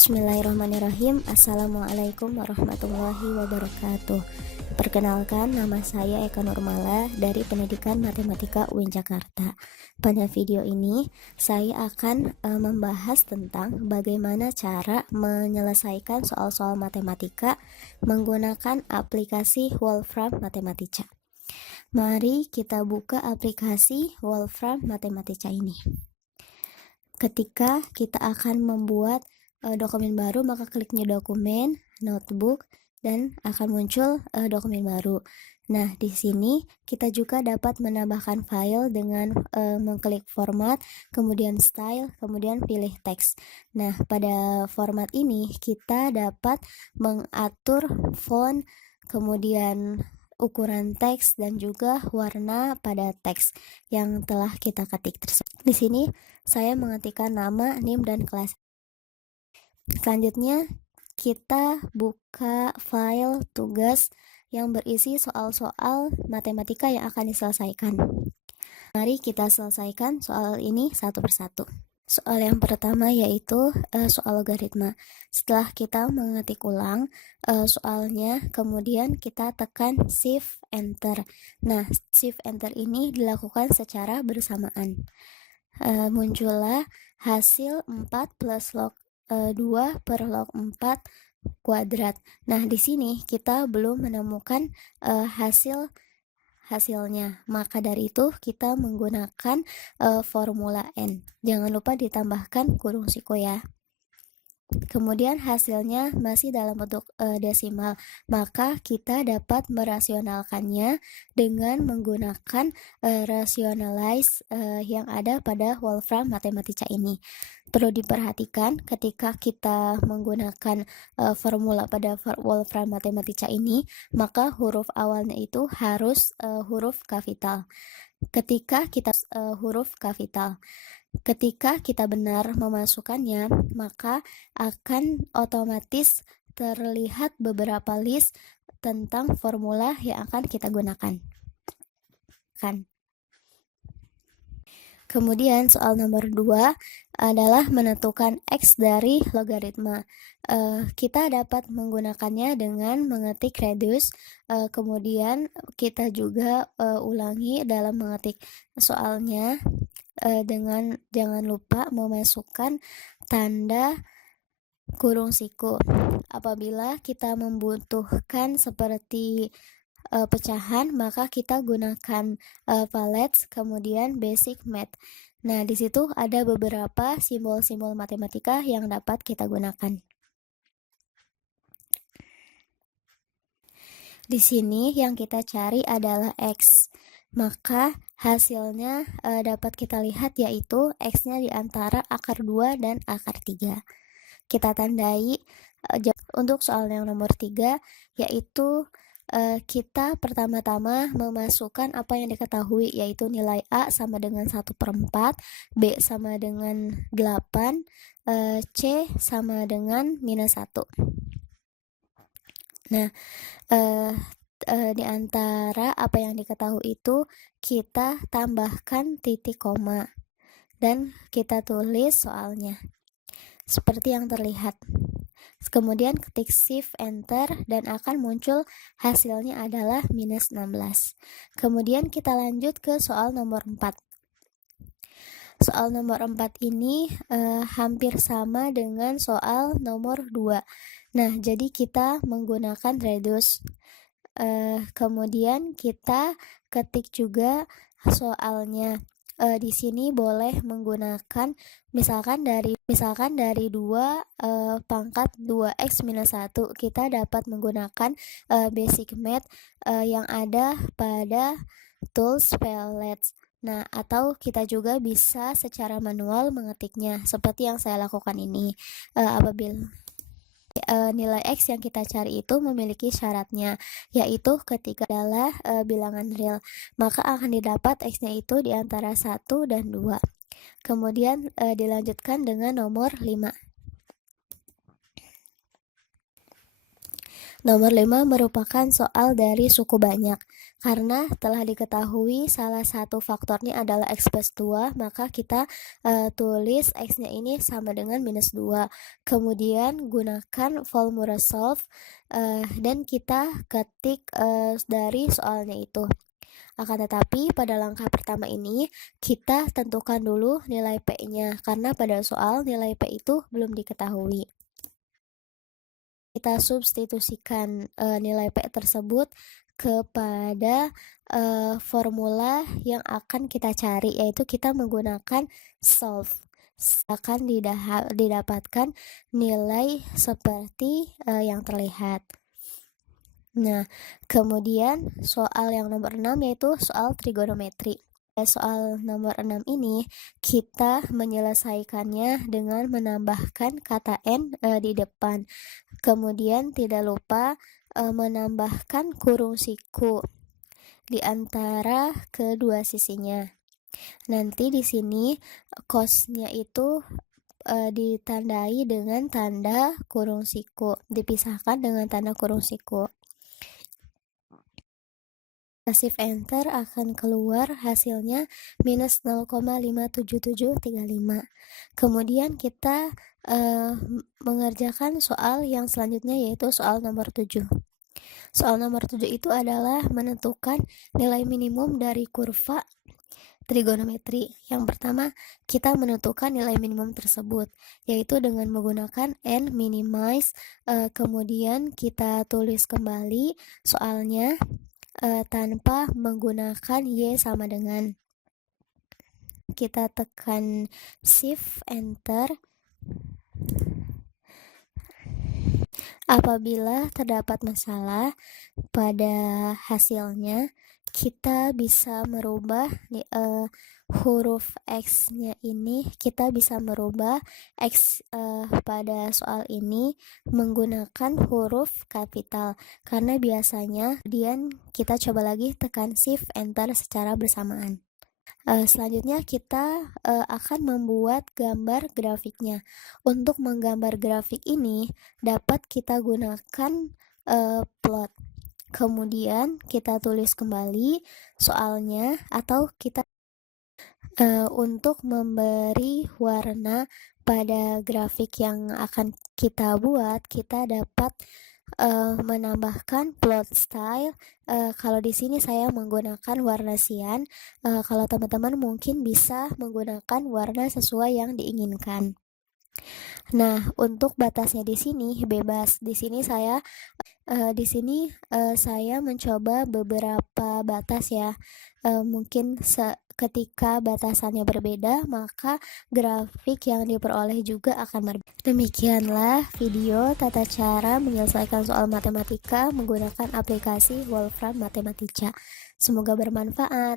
Bismillahirrahmanirrahim. Assalamualaikum warahmatullahi wabarakatuh. Perkenalkan, nama saya Eka Nurmala dari Pendidikan Matematika UIN Jakarta. Pada video ini, saya akan membahas tentang bagaimana cara menyelesaikan soal-soal matematika menggunakan aplikasi Wolfram Mathematica. Mari kita buka aplikasi Wolfram Mathematica ini. Ketika kita akan membuat dokumen baru, maka klik new dokumen, notebook, dan akan muncul dokumen baru. Nah, di sini kita juga dapat menambahkan file dengan mengklik format, kemudian style, kemudian pilih teks. Nah, pada format ini kita dapat mengatur font, kemudian ukuran teks, dan juga warna pada teks yang telah kita ketik tersebut. Di sini saya mengetikkan nama, NIM, dan kelas. Selanjutnya, kita buka file tugas yang berisi soal-soal matematika yang akan diselesaikan. Mari kita selesaikan soal ini satu persatu. Soal yang pertama yaitu soal logaritma. Setelah kita mengetik ulang soalnya, kemudian kita tekan Shift Enter. Nah, Shift Enter ini dilakukan secara bersamaan. Muncullah hasil 4 plus log 2 per log 4 kuadrat. Nah, di sini kita belum menemukan hasilnya. Maka dari itu kita menggunakan formula N. Jangan lupa ditambahkan kurung siku ya. Kemudian hasilnya masih dalam bentuk desimal, maka kita dapat merasionalkannya dengan menggunakan rationalize yang ada pada Wolfram Mathematica ini. Perlu diperhatikan ketika kita menggunakan formula pada Wolfram Mathematica ini, maka huruf awalnya itu harus huruf kapital. Ketika kita benar memasukkannya, maka akan otomatis terlihat beberapa list tentang formula yang akan kita gunakan. Kemudian soal nomor 2 adalah menentukan X dari logaritma. Kita dapat menggunakannya dengan mengetik reduce, kemudian kita juga ulangi dalam mengetik soalnya dengan jangan lupa memasukkan tanda kurung siku. Apabila kita membutuhkan seperti pecahan, maka kita gunakan palette, kemudian basic math. Nah, di situ ada beberapa simbol-simbol matematika yang dapat kita gunakan. Di sini yang kita cari adalah X. Maka hasilnya dapat kita lihat yaitu X-nya di antara akar 2 dan akar 3. Kita tandai untuk soal yang nomor 3 yaitu kita pertama-tama memasukkan apa yang diketahui, yaitu nilai A sama dengan 1/4, B sama dengan 8, C sama dengan -1. Nah, di antara apa yang diketahui itu kita tambahkan titik koma dan kita tulis soalnya seperti yang terlihat. Kemudian ketik Shift Enter dan akan muncul hasilnya adalah -16. Kemudian kita lanjut ke soal nomor 4. Soal nomor 4 ini hampir sama dengan soal nomor 2. Nah, jadi kita menggunakan reduce. Kemudian kita ketik juga soalnya. Di sini boleh menggunakan misalkan dari 2 pangkat 2x minus 1, kita dapat menggunakan basic math yang ada pada tools palette. Nah, atau kita juga bisa secara manual mengetiknya seperti yang saya lakukan ini. Apabila nilai X yang kita cari itu memiliki syaratnya, yaitu ketika adalah bilangan real, maka akan didapat X-nya itu di antara 1 dan 2. Kemudian dilanjutkan dengan nomor 5. Nomor 5 merupakan soal dari suku banyak. Karena telah diketahui salah satu faktornya adalah X plus 2, maka kita tulis X-nya ini sama dengan minus 2. Kemudian gunakan formula solve dan kita ketik dari soalnya itu. Akan tetapi pada langkah pertama ini kita tentukan dulu nilai P-nya karena pada soal nilai P itu belum diketahui. Kita substitusikan nilai P tersebut kepada formula yang akan kita cari, yaitu kita menggunakan solve. Akan didapatkan nilai seperti yang terlihat. Nah, kemudian soal yang nomor 6 yaitu soal trigonometri. Soal nomor 6 ini kita menyelesaikannya dengan menambahkan kata N di depan. Kemudian tidak lupa menambahkan kurung siku di antara kedua sisinya. Nanti di sini cos-nya itu ditandai dengan tanda kurung siku, dipisahkan dengan tanda kurung siku. Shift enter akan keluar hasilnya minus 0,57735. Kemudian kita mengerjakan soal yang selanjutnya yaitu soal nomor 7. Soal nomor 7 itu adalah menentukan nilai minimum dari kurva trigonometri. Yang pertama, kita menentukan nilai minimum tersebut, yaitu dengan menggunakan n minimize. Kemudian kita tulis kembali soalnya tanpa menggunakan y sama dengan. Kita tekan shift enter. Apabila terdapat masalah pada hasilnya, kita bisa merubah huruf X-nya ini, kita bisa merubah X pada soal ini menggunakan huruf kapital, karena biasanya kemudian kita coba lagi tekan shift enter secara bersamaan. Selanjutnya kita akan membuat gambar grafiknya. Untuk menggambar grafik ini dapat kita gunakan plot. Kemudian kita tulis kembali soalnya, atau kita untuk memberi warna pada grafik yang akan kita buat, kita dapat menambahkan plot style. Kalau di sini saya menggunakan warna cyan. Kalau teman-teman mungkin bisa menggunakan warna sesuai yang diinginkan. Nah, untuk batasnya di sini bebas. Di sini saya mencoba beberapa batas ya. Mungkin ketika batasannya berbeda, maka grafik yang diperoleh juga akan berbeda. Demikianlah video tata cara menyelesaikan soal matematika menggunakan aplikasi Wolfram Matematica. Semoga bermanfaat.